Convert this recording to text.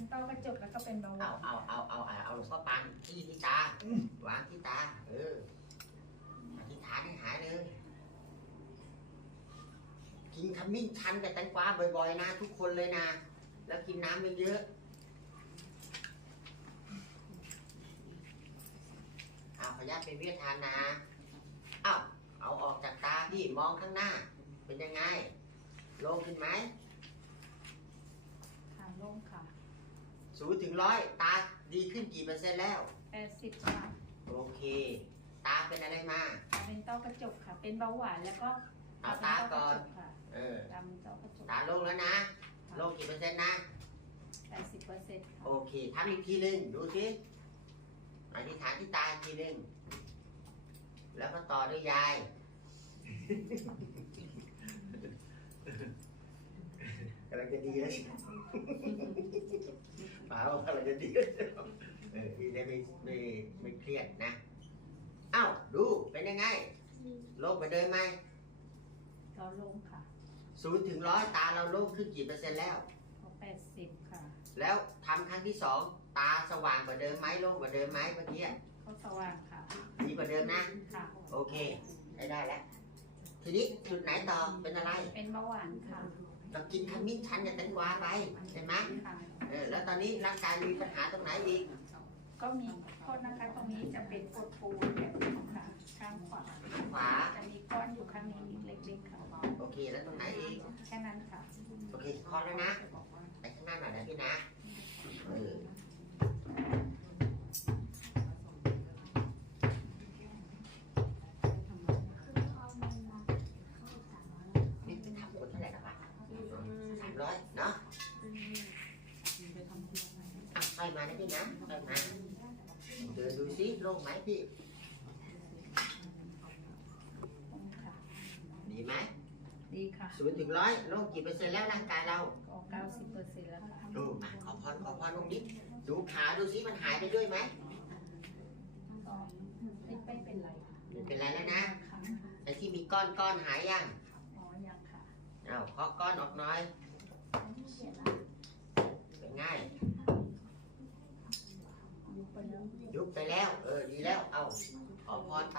เป็นต้อกระจกแล้วก็เป็นเบาหเอาวานเอาเอาเอาเอาเอาหลวงพ่อปานที่ที่ตาวางที่ตาเอออธิษฐานให้หายเลยกินขมิ้นชันกับแตงกวาบ่อยๆนะทุกคนเลยนะ แล้วกินน้ำเยอะๆเอาขออนุญาตเป็นวิทยทานนะเอาเอาออกจากตาพี่มองข้างหน้า เป็นยังไง โล่งขึ้นไหม ค่ะโล่งค่ะ ศูนย์ถึงร้อยตาดีขึ้นกี่เปอร์เซ็นต์แล้ว แปดสิบค่ะโอเค ตาเป็นอะไรมา เป็นต้อกระจกค่ะ เป็นเบาหวานแล้วก็เอาตาก่อนค่ะเออ ดำต้อกระจกตาโล่งแล้วนะโล่งกี่เปอร์เซ็นต์นะ แปดสิบเปอร์เซ็นต์ค่ะโอเคทำอีกทีหนึ่งดูสิอธิษฐานที่ตาอีกทีหนึ่งแล้วก็ต่อด้วยยาย กำลังจะดีแล้วสิ เปล่ากำลังจะดีแล้วสิเออพี่ได้ไม่ไม่ไม่เครียดนะเอ้าดูเป็นยังไง โล่งไปเดินไหมก็โล่งค่ะศูนย์ถึงร้อยตาเราโล่งขึ้นกี่เปอร์เซ็นต์แล้วก็แปดสิบค่ะ แล้วทำครั้งที่สองตาสว่างกว่าเดิมไหมโล่งกว่าเดิมไหมเมื่อกี้ก็สว่างค่ะดีกว่าเดิมนะ ค่ะ โอเคใช้ได้แล้ว ทีนี้จุดไหนต่อเป็นอะไร เป็นเบาหวานค่ะ เรากินขมิ้นชันกับแตงกวาไปใช่ไหมค่ะ เออแล้วตอนนี้ร่างกายมีปัญหาตรงไหนอีกก็มีโทษนะคะตรงนี้จะเป็นกดปูนแบบนี้ค่ะข้างขวาขวาจะมีก้อนอยู่ข้างนี้นิดเล็กๆค่ะโอเคแล้วตรงไหนอีกแค่นั้นค่ะโอเคคลอดแล้วนะไปข้างหน้าหน่อยนะพี่นะเออนี่ไปทำคนเท่าไหร่นะปะสามร้อย มานะพี่นะค่อยมาเดินดูซิโล่งไหมพี่ค่ะดีไหมดีค่ะศูนย์ถึงร้อยโล่งกี่เปอร์เซ็นต์แล้วร่างกายเราก็เก้าสิบเปอร์เซ็นต์แล้วค่ะดูมาขอพรขอพรตรงนี้ดูขาดูซิมันหายไปด้วยไหมก็ไม่ไม่เป็นไรค่ะไม่เป็นไรแล้วนะค่ะไอ้ที่มีก้อนก้อนหายยังอ๋อยังค่ะเอาเคาะก้อนออกหน่อยอันที่เขียนนะ แล้วเอาขอพรไป